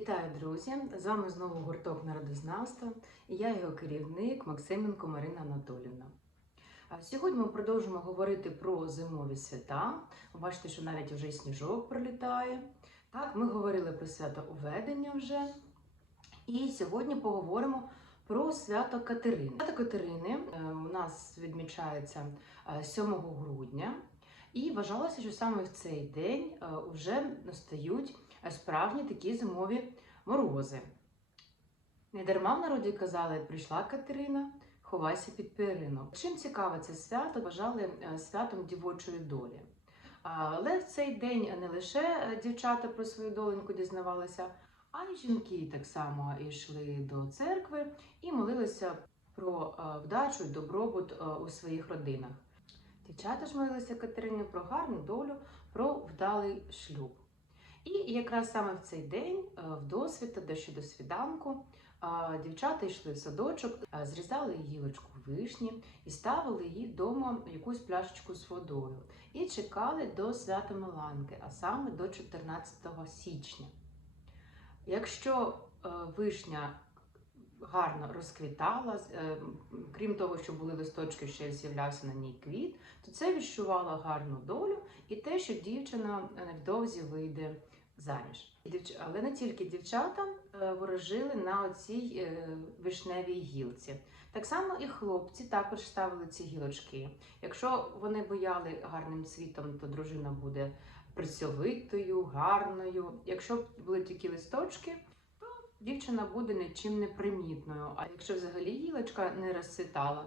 Вітаю, друзі! З вами знову гурток народознавства і я його керівник Максименко Марина Анатолівна. Сьогодні ми продовжимо говорити про зимові свята. Бачите, що навіть вже сніжок пролітає. Так, ми говорили про свято Уведення вже. І сьогодні поговоримо про свято Катерини. Свято Катерини е, у нас відмічається е, 7 грудня, і вважалося, що саме в цей день е, вже настають е, справжні такі зимові морози. Недарма в народі казали, прийшла Катерина, ховайся під перину. Чим цікаве це свято, вважали е, святом дівочої долі. Але в цей день не лише дівчата про свою доленьку дізнавалися, а й жінки так само йшли до церкви і молилися про е, вдачу і добробут е, у своїх родинах. Дівчата ж молилися Катерині про гарну долю, про вдалий шлюб. І якраз саме в цей день, е, в досвіта, дещо до свіданку, дівчата йшли в садочок, е, зрізали гілочку вишні і ставили її вдома якусь пляшечку з водою. І чекали до свята Меланки, а саме до 14 січня. Якщо е, вишня гарно розквітала, крім того, що були листочки, ще з'являвся на ній квіт, то це віщувало гарну долю і те, що дівчина невдовзі вийде заміж. Але не тільки дівчата е, ворожили на оцій е, вишневій гілці. Так само і хлопці також ставили ці гілочки. Якщо вони бояли гарним цвітом, то дружина буде працьовитою, гарною. Якщо були тільки листочки, то дівчина буде нічим не примітною. А якщо взагалі гілочка не розцвітала,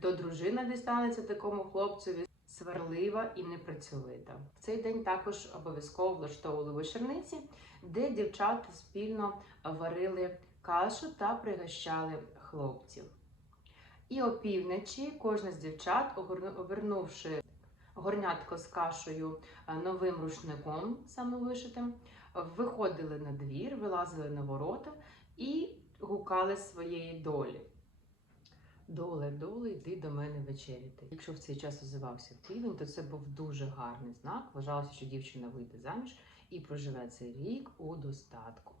то дружина дістанеться такому хлопцеві сварлива і непрацьовита. В цей день також обов'язково влаштовували вечорниці, де дівчата спільно варили кашу та пригощали хлопців. І опівночі кожна з дівчат, обернувши горнятко з кашею е, новим рушником, саме вишитим, виходили на двір, вилазили на ворота і гукали своєї долі. Доле, доле, йди до мене вечеряти. Якщо в цей час озивався півень, то це був дуже гарний знак. Вважалося, що дівчина вийде заміж і проживе цей рік у достатку.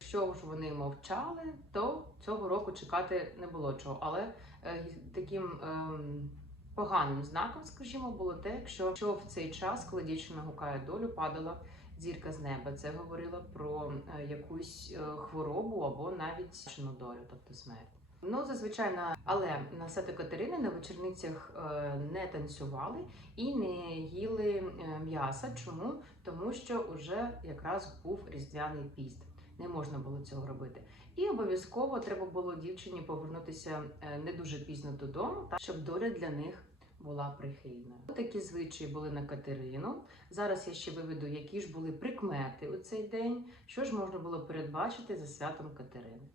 Якщо ж вони мовчали, то цього року чекати не було чого. Але е, таким ем, поганим знаком, скажімо, було те, якщо що в цей час, коли дівчина гукає долю, падала зірка з неба. Це говорило про е, якусь е, хворобу або навіть долю, тобто смерть. Ну, зазвичай але на Свято Катерини на вечорницях е, не танцювали і не їли е, м'яса. Чому? Тому що вже якраз був різдвяний піст. Не можна було цього робити. І обов'язково треба було дівчині повернутися е, не дуже пізно додому, щоб доля для них була прихильною. Такі звичаї були на Катерину. Зараз я ще виведу, які ж були прикмети у цей день, що ж можна було передбачити за святом Катерини.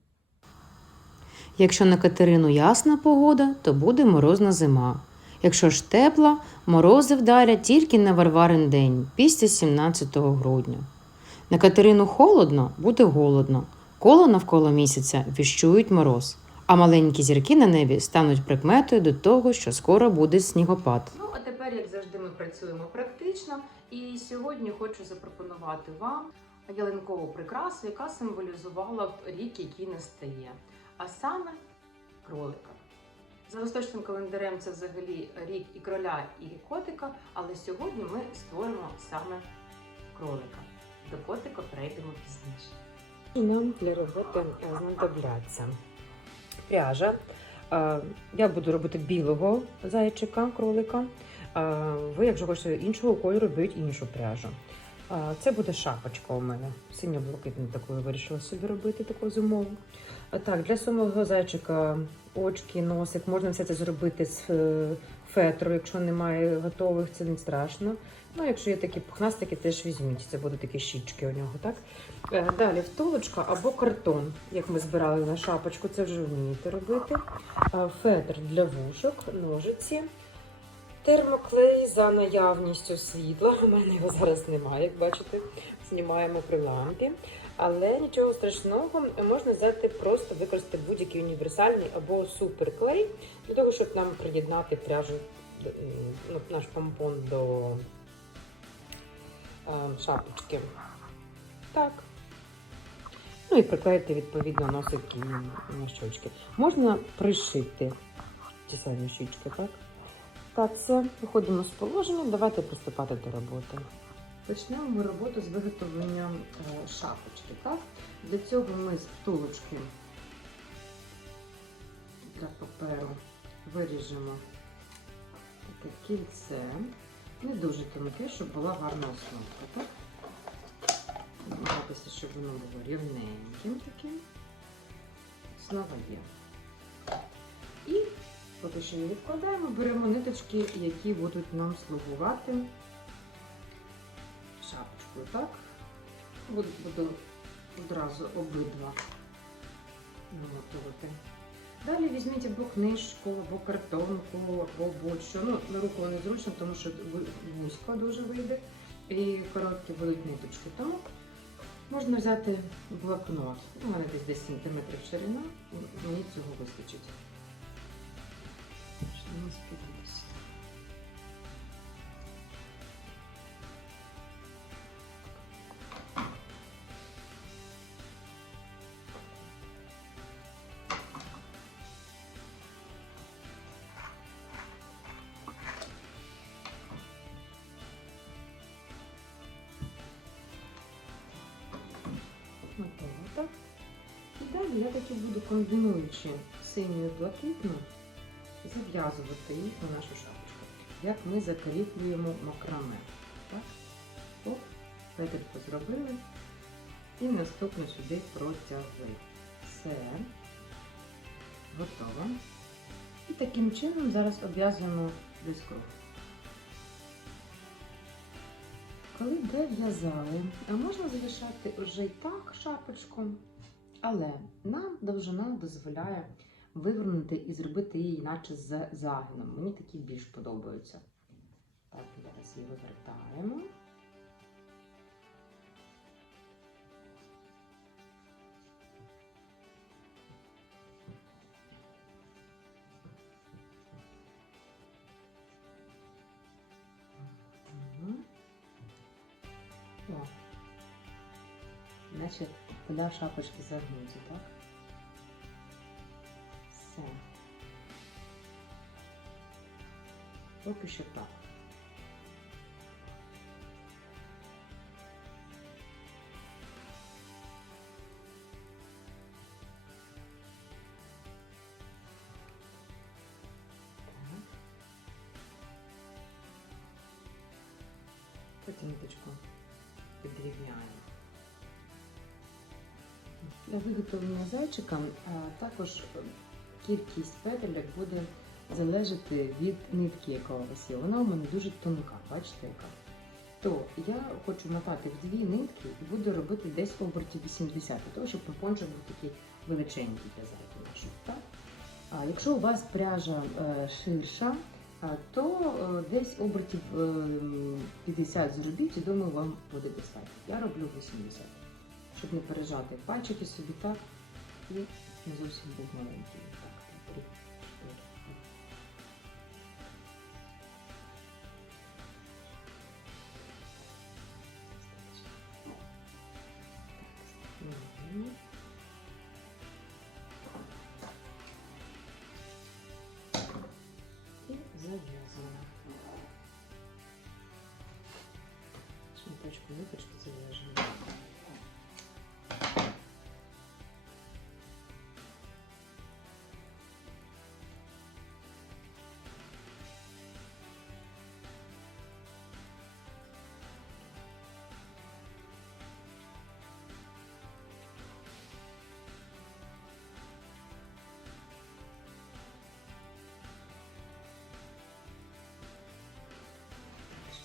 Якщо на Катерину ясна погода, то буде морозна зима. Якщо ж тепла, морози вдарять тільки на Варварин день, після 17 грудня. На Катерину холодно, буде голодно. Коло навколо місяця віщують мороз, а маленькі зірки на небі стануть прикметою до того, що скоро буде снігопад. Ну, а тепер, як завжди, ми працюємо практично. І сьогодні хочу запропонувати вам ялинкову прикрасу, яка символізувала рік, який настає, а саме кролика. За восточним календарем це взагалі рік і кроля, і котика, але сьогодні ми створимо саме кролика. До котика перейдемо пізніше. І нам для роботи е, знадобляться пряжа. Е, Я буду робити білого зайчика, кролика. Е, Ви, якщо хочете іншого кольору, беріть іншу пряжу. Це буде шапочка у мене. Синьо-блакитну таку я вирішила собі робити, таку зимову. Так, для самого зайчика очки, носик. Можна все це зробити з е, фетру, якщо немає готових, це не страшно. Ну, якщо є такі пухнастики, теж візьміть. Це будуть такі щічки у нього, так? Е, Далі втулочка або картон, як ми збирали на шапочку, це вже вмієте робити. Е, Фетр для вушок, ножиці. Термоклей за наявністю світла. У мене його зараз немає, як бачите. Знімаємо при лампі. Але нічого страшного, можна взяти просто використати будь-який універсальний або суперклей для того, щоб нам приєднати пряжу, ну, наш помпон до е, шапочки. Так. Ну і приклеїти відповідно носики на щочки. Можна пришити ті самі щічки, так? Так, все, виходимо з положення, давайте приступати до роботи. Почнемо ми роботу з виготовлення е, шапочки. Так? Для цього ми з втулочки для паперу виріжемо таке кільце. Не дуже тонке, щоб була гарна основка. Так? Намагатися, щоб воно було рівненьким таким. Основа є. Поки відкладаємо, беремо ниточки, які будуть нам слугувати шапочкою, так? Буду, одразу обидва намотувати. Далі візьміть або книжку, або картонку, або будь-що. Ну, на руку незручно, тому що ву- вузько дуже вийде. І короткі будуть ниточки. Тому можна взяти блокнот. У мене десь 10 см ширина, мені цього вистачить. З 50. Так? І далі я таки буду комбінуючи синю і блакитну, зав'язувати їх на нашу шапочку. Як ми закріплюємо макраме. Так? Оп, петельку зробили. І наступно сюди протягли. Все. Готово. І таким чином зараз обв'язуємо десь круг. Коли дов'язали, можна залишати вже й так шапочку, але нам довжина дозволяє вивернути і зробити її наче з загином. Мені такі більш подобаються. Так, зараз її вивертаємо. О. Наче поля шапочки загнуті, так? Поки що так. Потім ниточку підрівняємо. Для виготовлення зайчика також кількість петелек буде залежати від нитки, яка у вас є. Вона у мене дуже тонка, бачите яка? То я хочу мотати в дві нитки і буду робити десь обертів 80, для того, щоб помпончик був такий величенький для зайки. Так? А якщо у вас пряжа е, ширша, то е, десь обертів е, 50 зробіть і думаю, вам буде достатньо. Я роблю 80 щоб не пережати пальчики собі так і не зовсім був маленький. Ниточки зав'яжемо.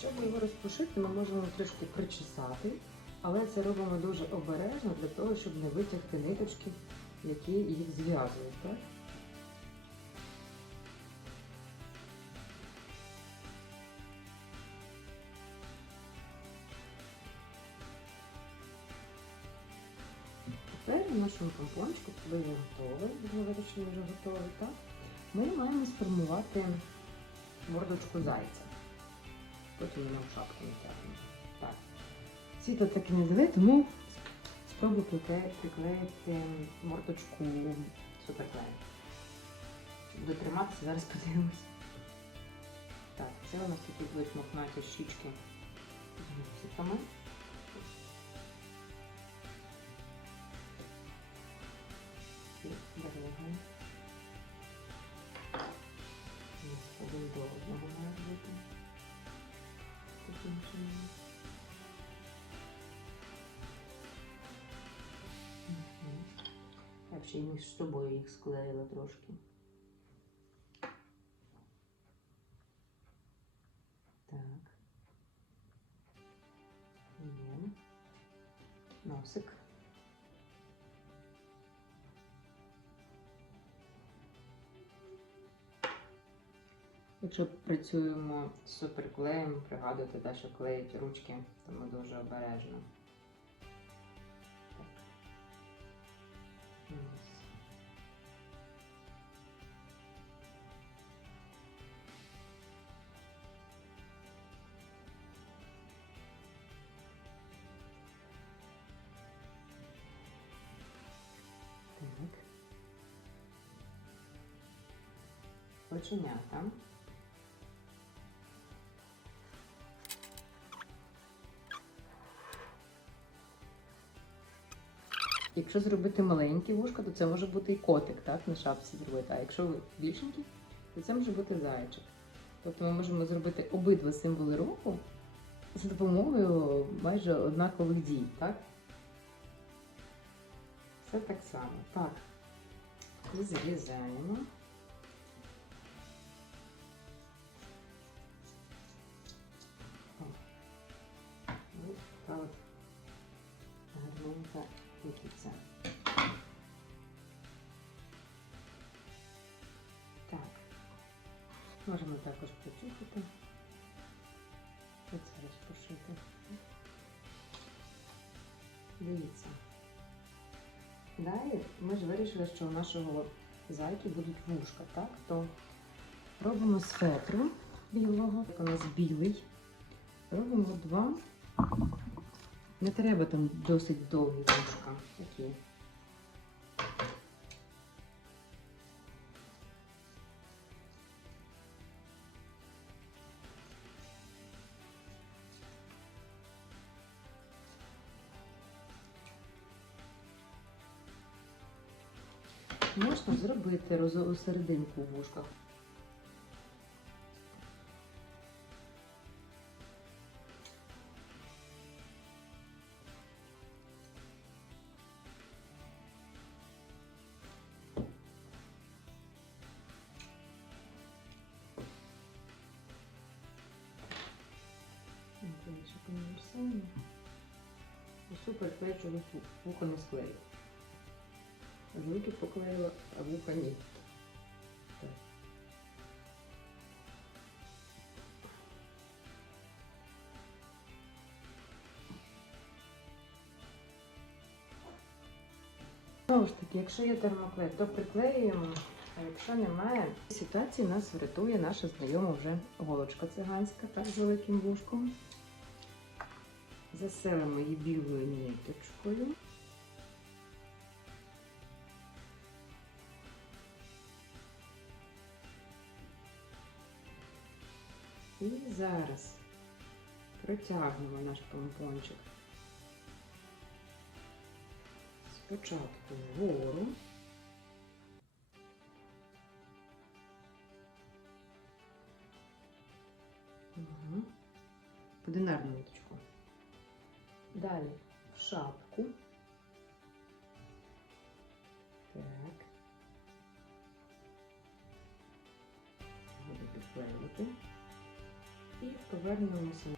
Щоб його розпушити, ми можемо трішки причесати, але це робимо дуже обережно для того, щоб не витягти ниточки, які їх зв'язують. Так? Тепер в нашому помпончику, коли він готовий, говорити, що він вже готовий, так? ми маємо сформувати мордочку зайця. Потім ми нам шапку натягнемо. Так. Світло так і не дали, тому спробую приклеїти, морточку суперклеєм. Дотриматися, зараз подивимось. Так, це у нас такі будуть мохнаті щічки з гусиками. Я й між собою їх склеїла трошки. Якщо працюємо з суперклеєм, пригадуйте те, що клеїть ручки, тому дуже обережно. Так. Якщо зробити маленькі вушка, то це може бути і котик, так, на шапці зробити. А якщо ви більшенькі, то це може бути зайчик. Тобто ми можемо зробити обидва символи року за допомогою майже однакових дій, так? Все так само. Так. І зрізаємо. Така випіця. Так. Можемо також почухати. І це розпушити. Дивіться. Далі ми ж вирішили, що у нашого зайки будуть вушка, так? То робимо з фетру білого, як у нас білий. Робимо два. Не треба там досить довгі вушка. Такі. Можна зробити розову серединку в вушках. Більше універсальне. Супер клечу вухо не склею. Руки поклеїла, а вуха ні. Так. Знову ж таки, якщо є термоклей, то приклеюємо, а якщо немає, в цій ситуації нас врятує наша знайома вже голочка циганська, так, з великим вушком. Заселимо її білою ниточкою. І зараз протягнемо наш помпончик спочатку вгору. Одинарну ниточку. Далі в шапку. Так. Буду підклеювати. І повернемося.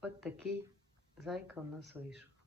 От такий зайка у нас вийшов.